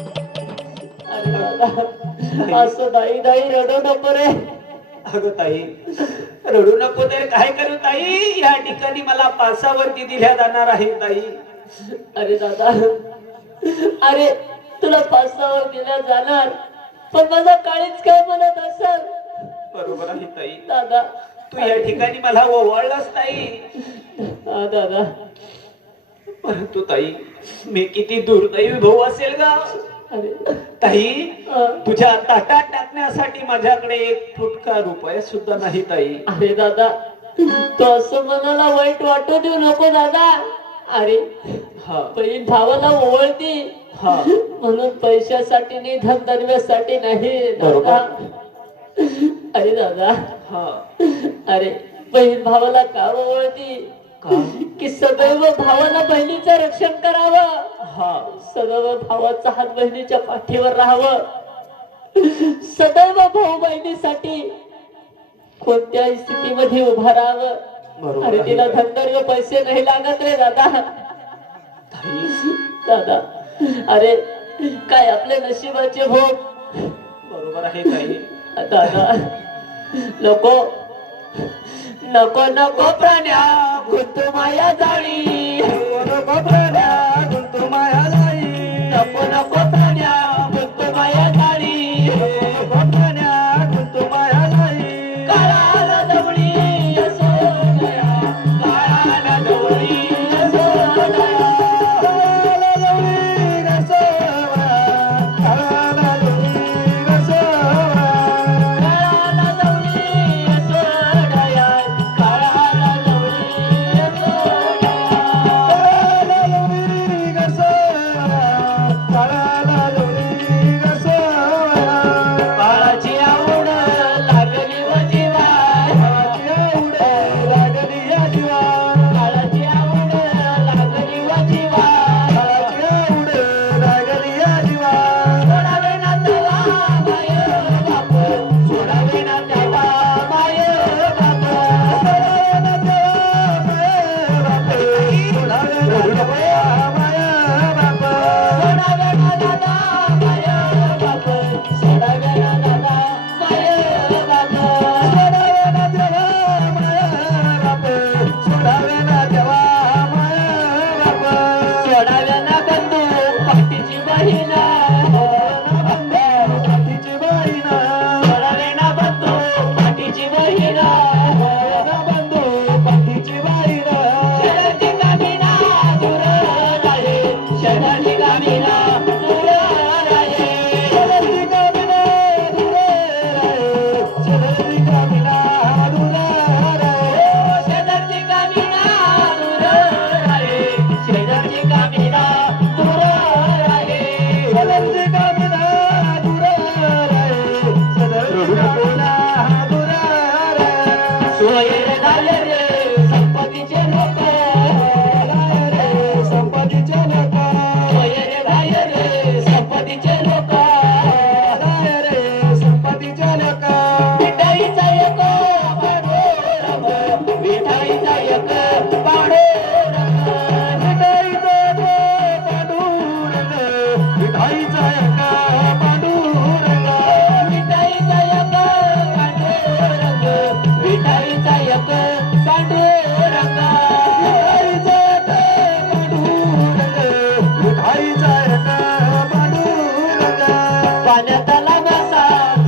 अरे दादा, असं दाई दाई रडू नको रे. अगं ताई रडू नको तर काय करू ताई? या ठिकाणी मला पासावरती दिल्या जाणार आहे ताई. अरे दादा अरे तुला पाचसावर दिल्या जाणार पण माझा काळीच काय म्हणत असल? बरोबर आहे ताई. दादा तू या ठिकाणी मला ओवाळलास ताई. हा दादा. परंतु ताई मी किती दुर्दैवी भाऊ असेल ग. अरे. ताई तुझ्या ताटात टाकण्यासाठी माझ्याकडे एक फुटका रुपये सुद्धा नाही ताई. अरे दादा. तू असं मनाला वाईट वाटू देऊ नको दादा. अरे हा. बहीण भावाला ओळखती हा. म्हणून पैशासाठी नाही धनदर्व्यासाठी नाही दादा. अरे दादा. हा. अरे बहीण भावाला का ओळखती का? की सदैव भावाला बहिणीचं रक्षण करावं? हा. सदैव भावाचा हात बहिणीच्या पाठीवर राहावं? सदैव भाऊ बहिणीसाठी कोणत्याही स्थितीमध्ये उभा राहावं? अरे. तिला धनदर्व पैसे नाही लागत रे दादा. दादा अरे काय आपले नशिबाचे भोग? बरोबर आहे दादा नको. नको नको प्राण्या गुंतू माया जाळी. नको नको सोयर झाले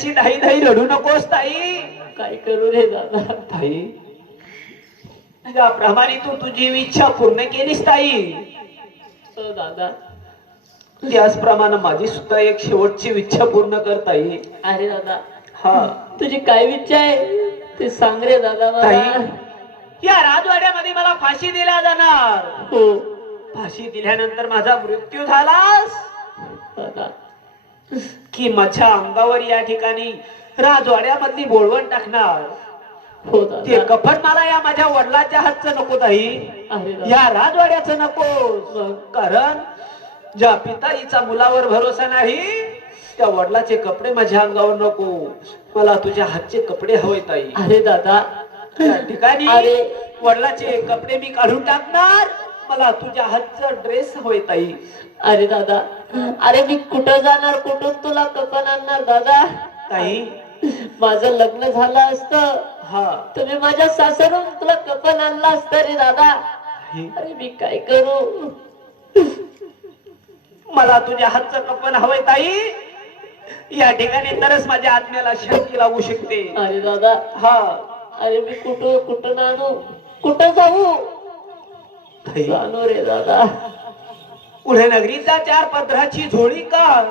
अशी धाई धाई रडू नकोस ताई. काय करू रे दादा? ताई. ज्याप्रमाणे तू तुझी इच्छा पूर्ण केलीस ताई. हो दादा. त्याचप्रमाणे माझी सुद्धा एक शेवटची इच्छा पूर्ण करता येईल अरे दादा हा. तुझी काय इच्छा आहे? ते सांग रे दादा या राजवाड्यामध्ये मला फाशी दिल्या जाणार. हो. फाशी दिल्यानंतर माझा मृत्यू झालास. दादा. की माझ्या अंगावर या ठिकाणी राजवाड्यामधली बोळवण टाकणार. हो ते दादा कफन मला या माझ्या वडिलाच्या हातचं नको ताई. या राजवाड्याचं नको. कारण ज्या पिताईचा मुलावर भरोसा नाही त्या वडिलाचे कपडे माझ्या अंगावर नको. मला तुझ्या हातचे कपडे हवे ताई. अरे दादा. त्या ठिकाणी. वडिलाचे कपडे मी काढून टाकणार. मला तुझ्या हातचा ड्रेस हवे ताई. अरे दादा अरे मी कुठं जाणार कुठून तुला कपन आणणार दादा? ताई. माझं लग्न झालं असतं. हा. तुम्ही माझ्या सासरून तुला कपन आणलं असतं रे दादा. अरे मी काय करू? मला तुझ्या हातचं कपन हवंय ताई. या ठिकाणी तरच माझ्या आत्म्याला शांती लागू शकते. अरे दादा. हा. अरे मी कुठं कुठं आणू? कुठं जाऊ? रे दादा. पुढे नगरीचा चार पदराची झोळी काढ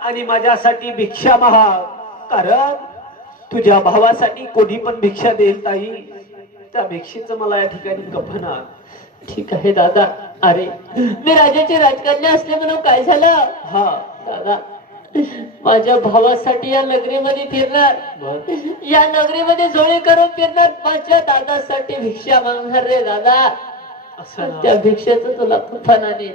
आणि माझ्यासाठी भिक्षा महाग कारण तुझ्या भावासाठी कोणी पण भिक्षा देईल ताई. त्या भिक्षेचं मला या ठिकाणी आण. ठीक आहे दादा. अरे मी राजाची राजकन्या असले म्हणून काय झालं? हा दादा. माझ्या भावासाठी या नगरीमध्ये फिरणार. या नगरीमध्ये जोळी करून फिरणार. माझ्या दादासाठी भिक्षा मागणार रे दादा. त्या भिक्षेचं तुला तुफानाने